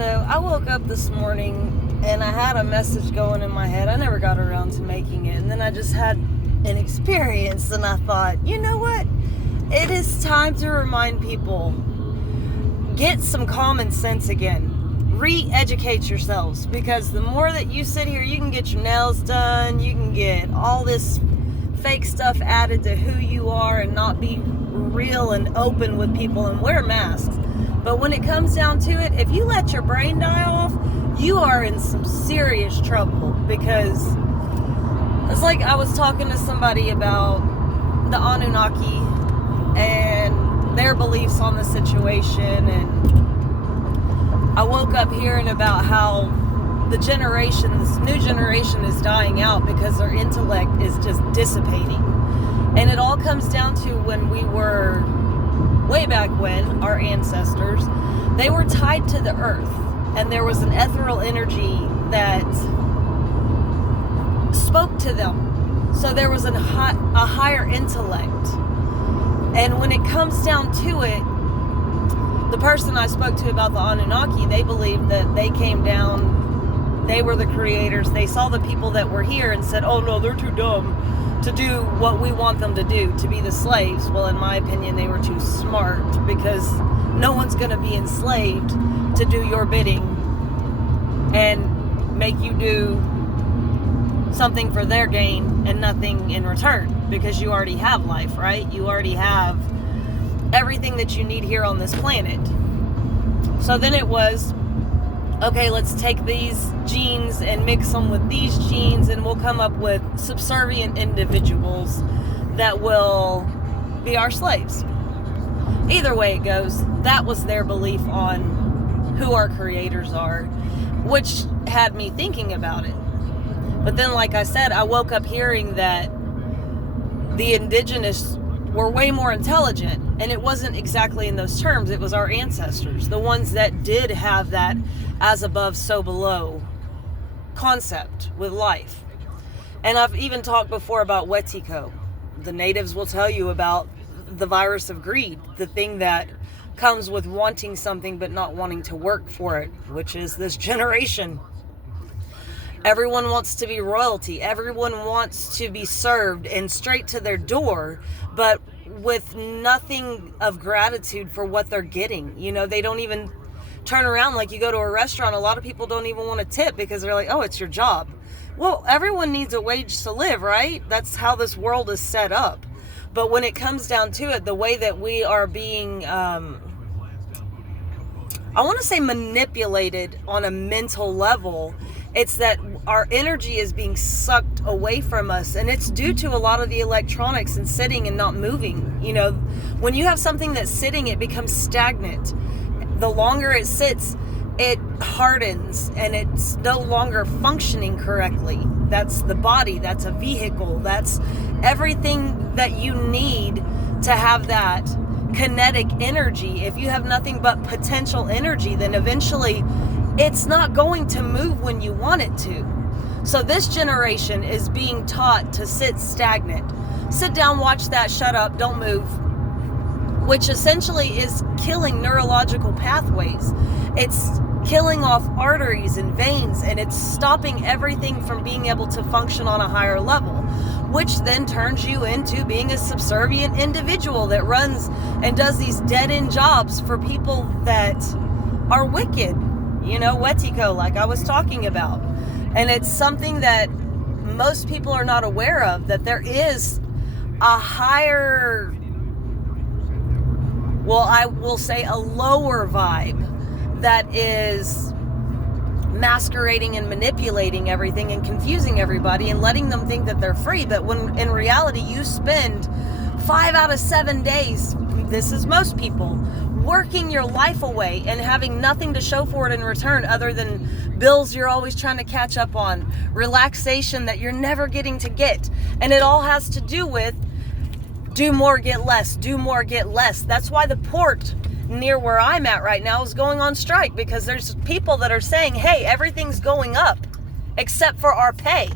So I woke up this morning and I had a message going in my head. I never got around to making it. And then I just had an experience and I thought, you know what? It is time to remind people, get some common sense again. Re-educate yourselves, because the more that you sit here, you can get your nails done, you can get all this fake stuff added to who you are and not be real and open with people and wear masks. But when it comes down to it, if you let your brain die off, you are in some serious trouble. Because it's like I was talking to somebody about the Anunnaki and their beliefs on the situation, and I woke up hearing about how this new generation is dying out because their intellect is just dissipating. And it all comes down to when we were, way back when, our ancestors, they were tied to the earth. And there was an ethereal energy that spoke to them. So there was a higher intellect. And when it comes down to it, the person I spoke to about the Anunnaki, they believed that they came down, they were the creators, they saw the people that were here and said, oh no, they're too dumb to do what we want them to do, to be the slaves. Well, in my opinion, they were too smart, because no one's going to be enslaved to do your bidding and make you do something for their gain and nothing in return, because you already have life, right? You already have everything that you need here on this planet. So then it was, okay, let's take these genes and mix them with these genes and we'll come up with subservient individuals that will be our slaves. Either way it goes, that was their belief on who our creators are, which had me thinking about it. But then, like I said, I woke up hearing that the indigenous were way more intelligent, and it wasn't exactly in those terms. It was our ancestors, the ones that did have that as above, so below concept with life. And I've even talked before about Wetiko. The natives will tell you about the virus of greed, the thing that comes with wanting something but not wanting to work for it, which is this generation. Everyone wants to be royalty. Everyone wants to be served and straight to their door, but with nothing of gratitude for what they're getting. You know, they don't even turn around. Like, you go to a restaurant, a lot of people don't even want to tip because they're like, oh, it's your job. Well, everyone needs a wage to live, right? That's how this world is set up. But when it comes down to it, the way that we are being, I want to say manipulated on a mental level, it's that our energy is being sucked away from us, and it's due to a lot of the electronics and sitting and not moving. You know, when you have something that's sitting, it becomes stagnant. The longer it sits, it hardens and it's no longer functioning correctly. That's the body, that's a vehicle, that's everything that you need to have that kinetic energy. If you have nothing but potential energy, then eventually it's not going to move when you want it to. So this generation is being taught to sit stagnant. Sit down, watch that, shut up, don't move. Which essentially is killing neurological pathways. It's killing off arteries and veins, and it's stopping everything from being able to function on a higher level, which then turns you into being a subservient individual that runs and does these dead-end jobs for people that are wicked. You know, Wetiko, like I was talking about. And it's something that most people are not aware of, that there is a higher, well, I will say a lower vibe that is masquerading and manipulating everything and confusing everybody and letting them think that they're free. But when in reality you spend 5 out of 7 days, this is most people, working your life away and having nothing to show for it in return other than bills you're always trying to catch up on, relaxation that you're never getting to get. And it all has to do with do more, get less, do more, get less. That's why the port near where I'm at right now is going on strike, because there's people that are saying, hey, everything's going up except for our pay.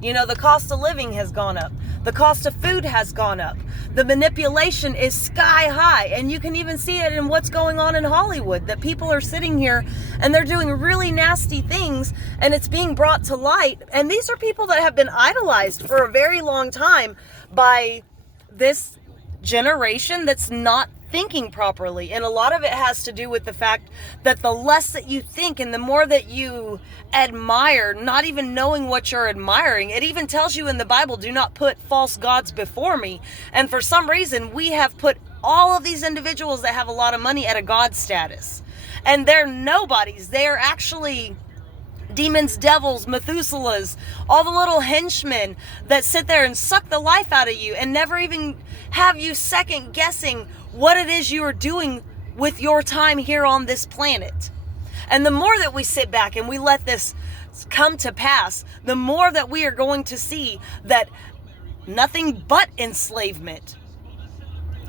You know, the cost of living has gone up. The cost of food has gone up. The manipulation is sky high. And you can even see it in what's going on in Hollywood, that people are sitting here and they're doing really nasty things and it's being brought to light. And these are people that have been idolized for a very long time by this generation that's not thinking properly. And a lot of it has to do with the fact that the less that you think and the more that you admire, not even knowing what you're admiring, it even tells you in the Bible, do not put false gods before me. And for some reason, we have put all of these individuals that have a lot of money at a god status. And they're nobodies. They are actually demons, devils, Methuselahs, all the little henchmen that sit there and suck the life out of you and never even have you second guessing what it is you are doing with your time here on this planet. And the more that we sit back and we let this come to pass, the more that we are going to see that nothing but enslavement.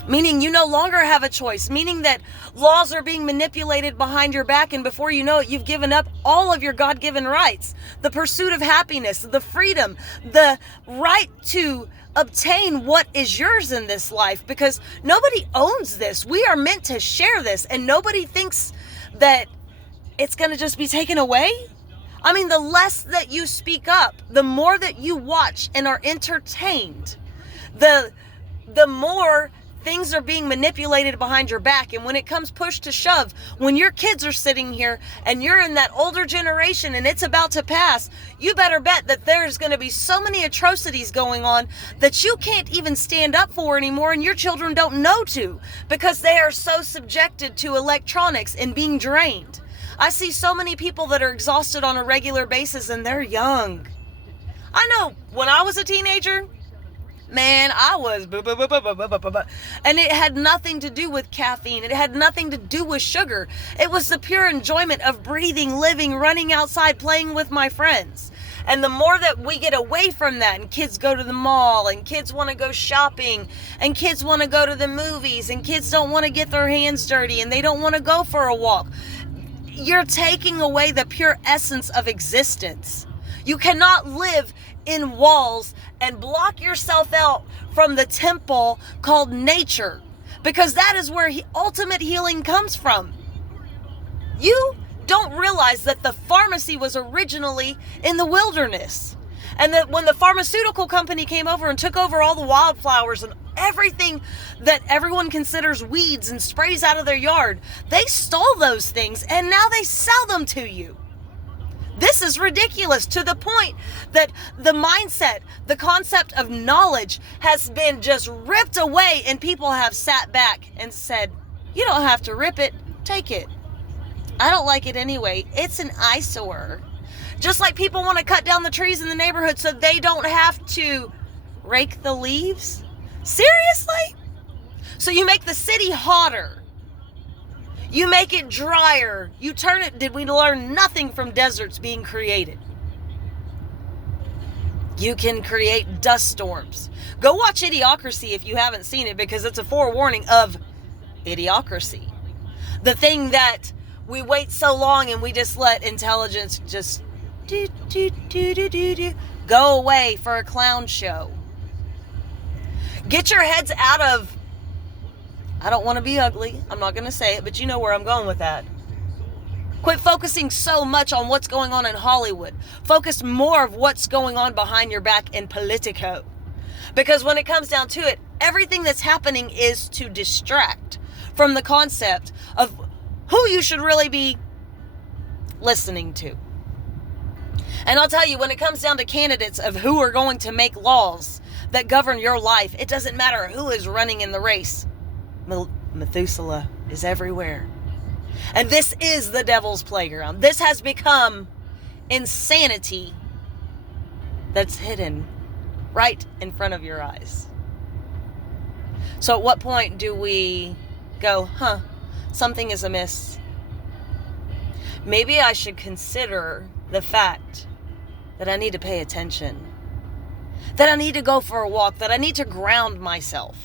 Meaning you no longer have a choice, meaning that laws are being manipulated behind your back, and before you know it, you've given up all of your God-given rights, the pursuit of happiness, the freedom, the right to obtain what is yours in this life, because nobody owns this. We are meant to share this, and nobody thinks that it's going to just be taken away. I mean, the less that you speak up, the more that you watch and are entertained, the more things are being manipulated behind your back. And when it comes push to shove, when your kids are sitting here and you're in that older generation and it's about to pass, you better bet that there's going to be so many atrocities going on that you can't even stand up for anymore, and your children don't know to, because they are so subjected to electronics and being drained. I see so many people that are exhausted on a regular basis, and they're young. I know when I was a teenager, man, I was and it had nothing to do with caffeine. It had nothing to do with sugar. It was the pure enjoyment of breathing, living, running outside, playing with my friends. And the more that we get away from that, and kids go to the mall, and kids want to go shopping, and kids want to go to the movies, and kids don't want to get their hands dirty, and they don't want to go for a walk, you're taking away the pure essence of existence. You cannot live in walls and block yourself out from the temple called nature, because that is where ultimate healing comes from. You don't realize that the pharmacy was originally in the wilderness, and that when the pharmaceutical company came over and took over all the wildflowers and everything that everyone considers weeds and sprays out of their yard, they stole those things and now they sell them to you. This is ridiculous, to the point that the mindset, the concept of knowledge has been just ripped away, and people have sat back and said, you don't have to rip it, take it. I don't like it anyway. It's an eyesore. Just like people want to cut down the trees in the neighborhood so they don't have to rake the leaves. Seriously? So you make the city hotter. You make it drier. You turn it. Did we learn nothing from deserts being created? You can create dust storms. Go watch Idiocracy if you haven't seen it, because it's a forewarning of Idiocracy. The thing that we wait so long and we just let intelligence just go away for a clown show. Get your heads out of, I don't want to be ugly, I'm not going to say it, but you know where I'm going with that. Quit focusing so much on what's going on in Hollywood. Focus more of what's going on behind your back in Politico. Because when it comes down to it, everything that's happening is to distract from the concept of who you should really be listening to. And I'll tell you, when it comes down to candidates of who are going to make laws that govern your life, it doesn't matter who is running in the race. Methuselah is everywhere. And this is the devil's playground. This has become insanity that's hidden right in front of your eyes. So at what point do we go, something is amiss? Maybe I should consider the fact that I need to pay attention, that I need to go for a walk, that I need to ground myself.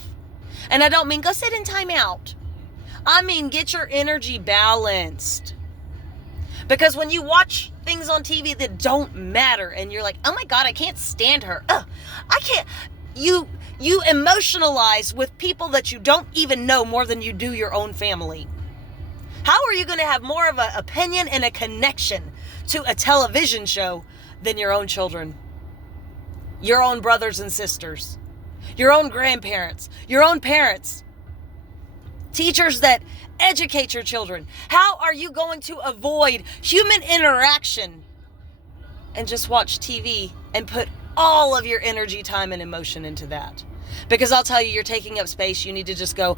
And I don't mean go sit in time out. I mean get your energy balanced. Because when you watch things on TV that don't matter and you're like, oh my God, I can't stand her. I can't. you emotionalize with people that you don't even know more than you do your own family. How are you going to have more of an opinion and a connection to a television show than your own children, your own brothers and sisters, your own grandparents, your own parents, teachers that educate your children? How are you going to avoid human interaction and just watch TV and put all of your energy, time, and emotion into that? Because I'll tell you, you're taking up space. You need to just go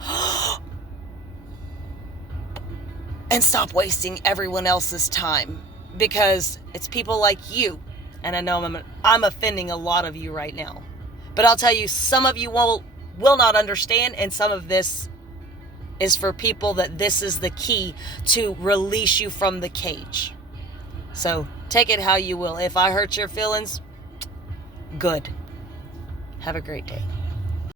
and stop wasting everyone else's time, because it's people like you. And I know I'm offending a lot of you right now, but I'll tell you, some of you will not understand, and some of this is for people that this is the key to release you from the cage. So take it how you will. If I hurt your feelings, good. Have a great day.